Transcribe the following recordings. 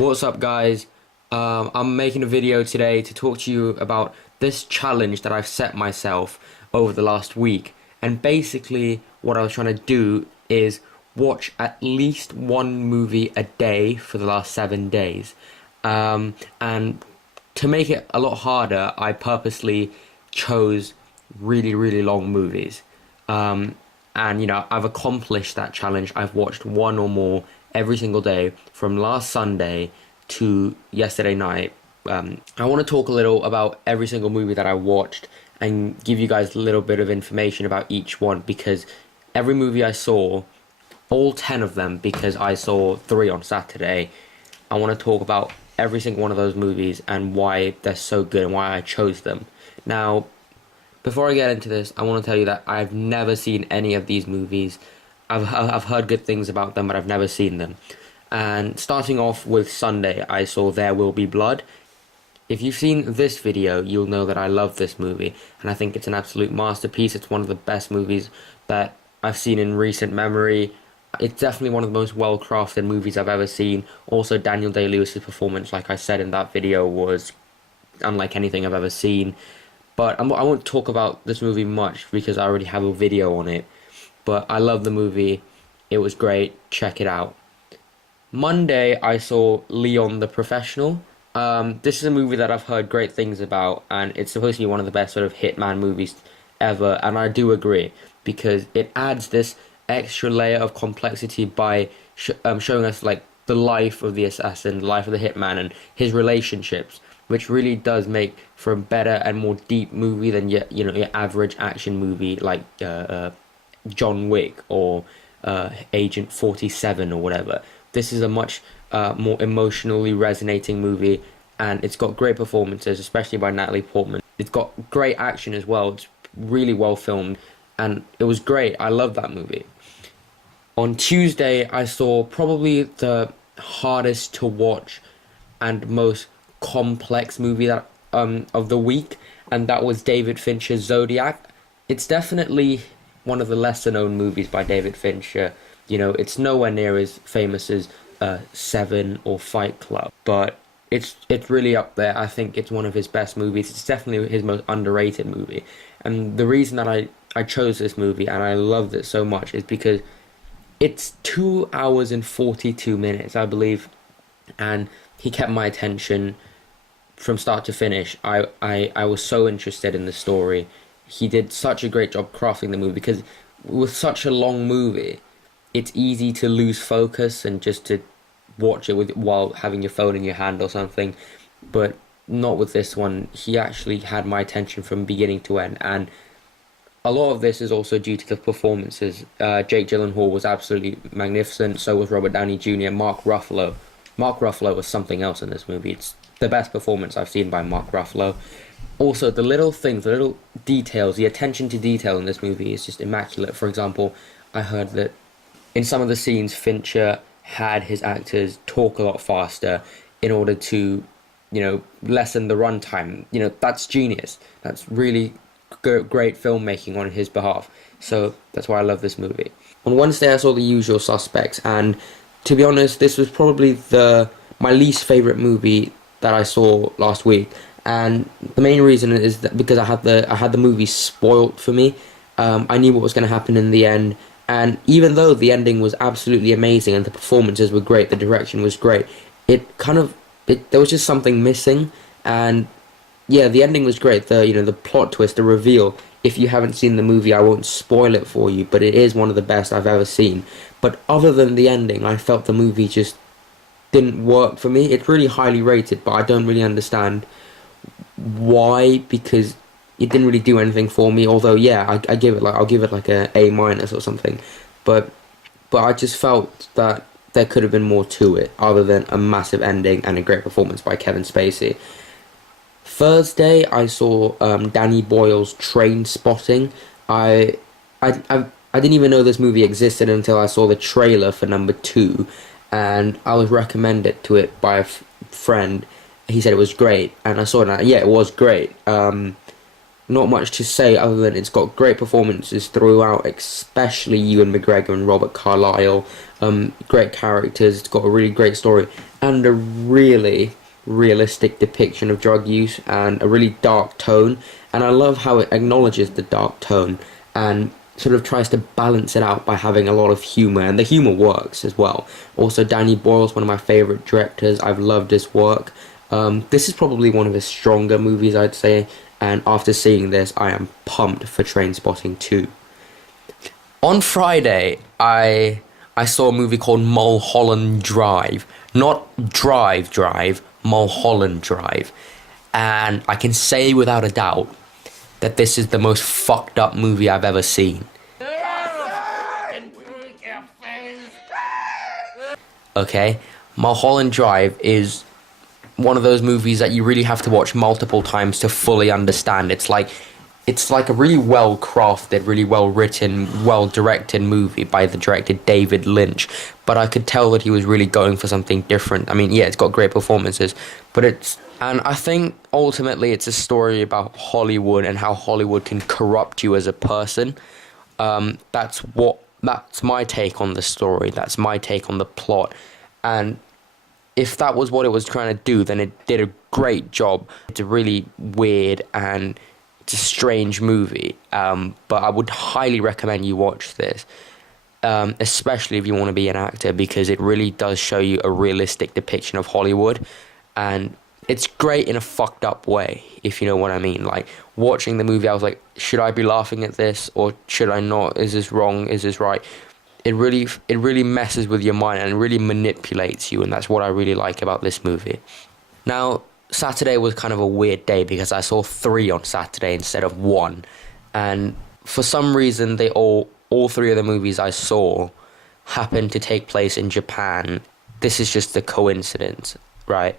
What's up, guys? I'm making a video today to talk to you about this challenge that I've set myself over the last week. And basically, what I was trying to do is watch at least one movie a day for the last 7 days. And to make it a lot harder, I purposely chose really, really long movies. And I've accomplished that challenge. I've watched one or more every single day from last Sunday to yesterday night. I want to talk a little about every single movie that I watched and give you guys a little bit of information about each one, because every movie I saw, all 10 of them, because I saw 3 on Saturday, I want to talk about every single one of those movies and why they're so good and why I chose them. Now, before I get into this, I want to tell you that I've never seen any of these movies. I've heard good things about them, but I've never seen them. And starting off with Sunday, I saw There Will Be Blood. If you've seen this video, you'll know that I love this movie, and I think it's an absolute masterpiece. It's one of the best movies that I've seen in recent memory. It's definitely one of the most well-crafted movies I've ever seen. Also, Daniel Day-Lewis's performance, like I said in that video, was unlike anything I've ever seen. But I won't talk about this movie much because I already have a video on it. But I love the movie. It was great. Check it out. Monday, I saw Leon the Professional. This is a movie that I've heard great things about, and it's supposed to be one of the best sort of hitman movies ever, and I do agree, because it adds this extra layer of complexity by showing us like the life of the assassin, the life of the hitman, and his relationships, which really does make for a better and more deep movie than your average action movie like John Wick or Agent 47 or whatever. This is a much more emotionally resonating movie, and it's got great performances, especially by Natalie Portman. It's got great action as well. It's really well filmed, and it was great. I love that movie. On Tuesday, I saw probably the hardest to watch and most complex movie that of the week, and that was David Fincher's Zodiac. It's definitely one of the lesser known movies by David Fincher. It's nowhere near as famous as Seven or Fight Club, but it's really up there. I think it's one of his best movies. It's definitely his most underrated movie. And the reason that I chose this movie and I loved it so much is because it's 2 hours and 42 minutes, I believe, and he kept my attention from start to finish. I was so interested in the story. He did such a great job crafting the movie, because with such a long movie, it's easy to lose focus and just to watch it while having your phone in your hand or something, but not with this one. He actually had my attention from beginning to end, and a lot of this is also due to the performances. Jake Gyllenhaal was absolutely magnificent, so was Robert Downey Jr., Mark Ruffalo. Mark Ruffalo was something else in this movie. It's the best performance I've seen by Mark Ruffalo. Also, the little things, the little details, the attention to detail in this movie is just immaculate. For example, I heard that in some of the scenes, Fincher had his actors talk a lot faster in order to, lessen the runtime. That's genius. That's really great filmmaking on his behalf. So that's why I love this movie. On Wednesday, I saw The Usual Suspects, and to be honest, this was probably my least favorite movie that I saw last week. And the main reason is that because I had the movie spoilt for me. I knew what was going to happen in the end, and even though the ending was absolutely amazing and the performances were great, the direction was great, there was just something missing. And yeah, the ending was great. The plot twist, the reveal. If you haven't seen the movie, I won't spoil it for you, but it is one of the best I've ever seen. But other than the ending, I felt the movie just didn't work for me. It's really highly rated, but I don't really understand why, because it didn't really do anything for me. Although yeah, I'll give it like a A- or something, but I just felt that there could have been more to it other than a massive ending and a great performance by Kevin Spacey. Thursday, I saw Danny Boyle's Train Spotting. I didn't even know this movie existed until I saw the trailer for number 2, and I was recommended to it by a friend. He said it was great, and I saw it, and yeah, it was great. not much to say other than it's got great performances throughout, especially Ewan McGregor and Robert Carlyle. Great characters. It's got a really great story and a really realistic depiction of drug use and a really dark tone. And I love how it acknowledges the dark tone and sort of tries to balance it out by having a lot of humor, and the humor works as well. Also, Danny Boyle's one of my favorite directors. I've loved his work. This is probably one of his stronger movies, I'd say, and after seeing this, I am pumped for Trainspotting 2. On Friday, I saw a movie called Mulholland Drive. Not Drive, Mulholland Drive. And I can say without a doubt that this is the most fucked up movie I've ever seen. Okay? Mulholland Drive is one of those movies that you really have to watch multiple times to fully understand. It's like a really well crafted, really well written, well directed movie by the director David Lynch. But I could tell that he was really going for something different. I mean, yeah, it's got great performances, and I think ultimately it's a story about Hollywood and how Hollywood can corrupt you as a person. That's my take on the story. That's my take on the plot. And if that was what it was trying to do, then it did a great job. It's a really weird and it's a strange movie, but I would highly recommend you watch this, especially if you want to be an actor, because it really does show you a realistic depiction of Hollywood, and it's great in a fucked up way, if you know what I mean. Like, watching the movie, I was like, should I be laughing at this, or should I not? Is this wrong? Is this right? It really messes with your mind and really manipulates you, and that's what I really like about this movie. Now, Saturday was kind of a weird day because I saw 3 on Saturday instead of 1, and for some reason all 3 of the movies I saw happened to take place in Japan. This is just a coincidence, right?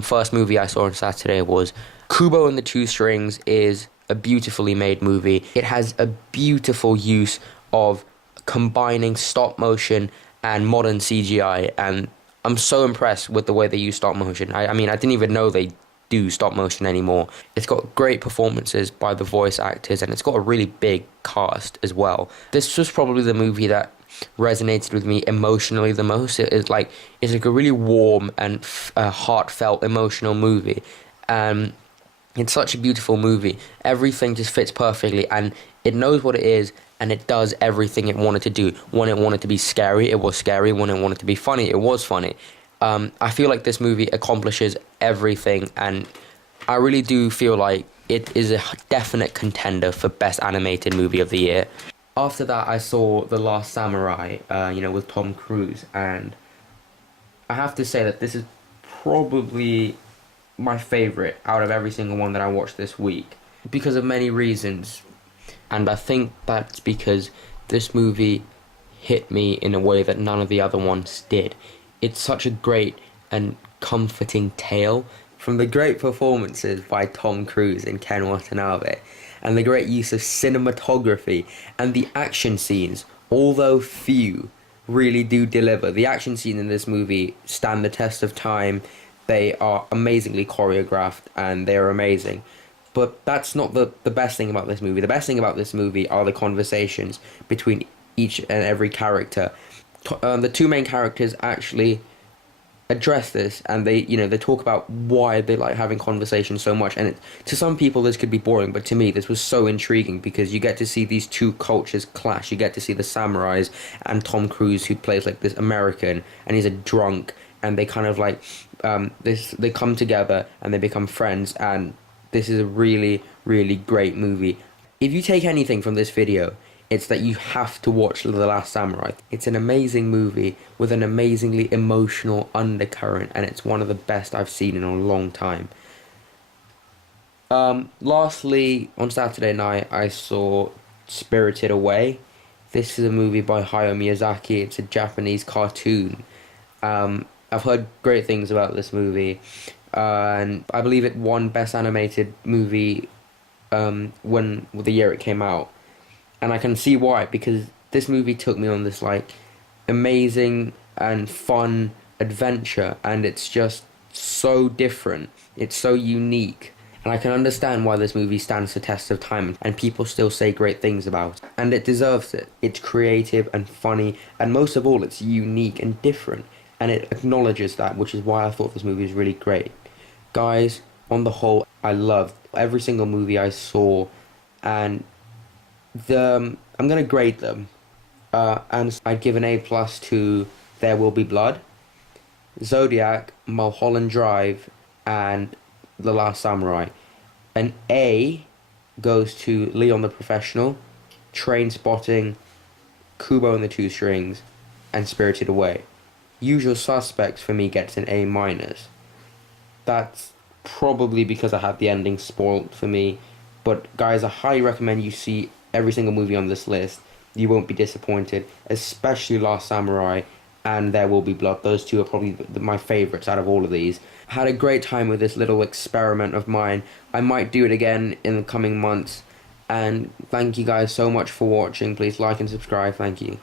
First movie I saw on Saturday was Kubo and the Two Strings. Is a beautifully made movie. It has a beautiful use of combining stop motion and modern CGI, and I'm so impressed with the way they use stop motion. I mean, I didn't even know they do stop motion anymore. It's got great performances by the voice actors, and it's got a really big cast as well. This was probably the movie that resonated with me emotionally the most. It's like a really warm and heartfelt, emotional movie. It's such a beautiful movie. Everything just fits perfectly, and it knows what it is, and it does everything it wanted to do. When it wanted to be scary, it was scary. When it wanted to be funny, it was funny. I feel like this movie accomplishes everything, and I really do feel like it is a definite contender for Best Animated Movie of the Year. After that, I saw The Last Samurai, with Tom Cruise, and I have to say that this is probably my favorite out of every single one that I watched this week, because of many reasons. And I think that's because this movie hit me in a way that none of the other ones did. It's such a great and comforting tale, from the great performances by Tom Cruise and Ken Watanabe, and the great use of cinematography, and the action scenes, although few, really do deliver. The action scenes in this movie stand the test of time. They are amazingly choreographed, and they are amazing. But that's not the best thing about this movie. The best thing about this movie are the conversations between each and every character. The 2 main characters actually address this, and they talk about why they like having conversations so much. And to some people this could be boring, but to me this was so intriguing, because you get to see these 2 cultures clash. You get to see the samurais and Tom Cruise, who plays like this American, and he's a drunk, and they kind of like they come together and they become friends, and this is a really, really great movie. If you take anything from this video, it's that you have to watch The Last Samurai. It's an amazing movie with an amazingly emotional undercurrent, and it's one of the best I've seen in a long time. Lastly, on Saturday night, I saw Spirited Away. This is a movie by Hayao Miyazaki. It's a Japanese cartoon. I've heard great things about this movie. And I believe it won Best Animated Movie when the year it came out, and I can see why, because this movie took me on this like amazing and fun adventure, and it's just so different. It's so unique, And I can understand why this movie stands the test of time and people still say great things about it. And it deserves it. It's creative and funny, and most of all, it's unique and different. And it acknowledges that, which is why I thought this movie was really great. Guys, on the whole, I loved every single movie I saw, and I'm gonna grade them. And I'd give an A+ to There Will Be Blood, Zodiac, Mulholland Drive, and The Last Samurai. An A goes to Leon the Professional, Train Spotting, Kubo and the Two Strings, and Spirited Away. Usual Suspects for me gets an A-. That's probably because I had the ending spoiled for me. But guys, I highly recommend you see every single movie on this list. You won't be disappointed, especially Last Samurai and There Will Be Blood. Those two are probably my favourites out of all of these. I had a great time with this little experiment of mine. I might do it again in the coming months. And thank you guys so much for watching. Please like and subscribe. Thank you.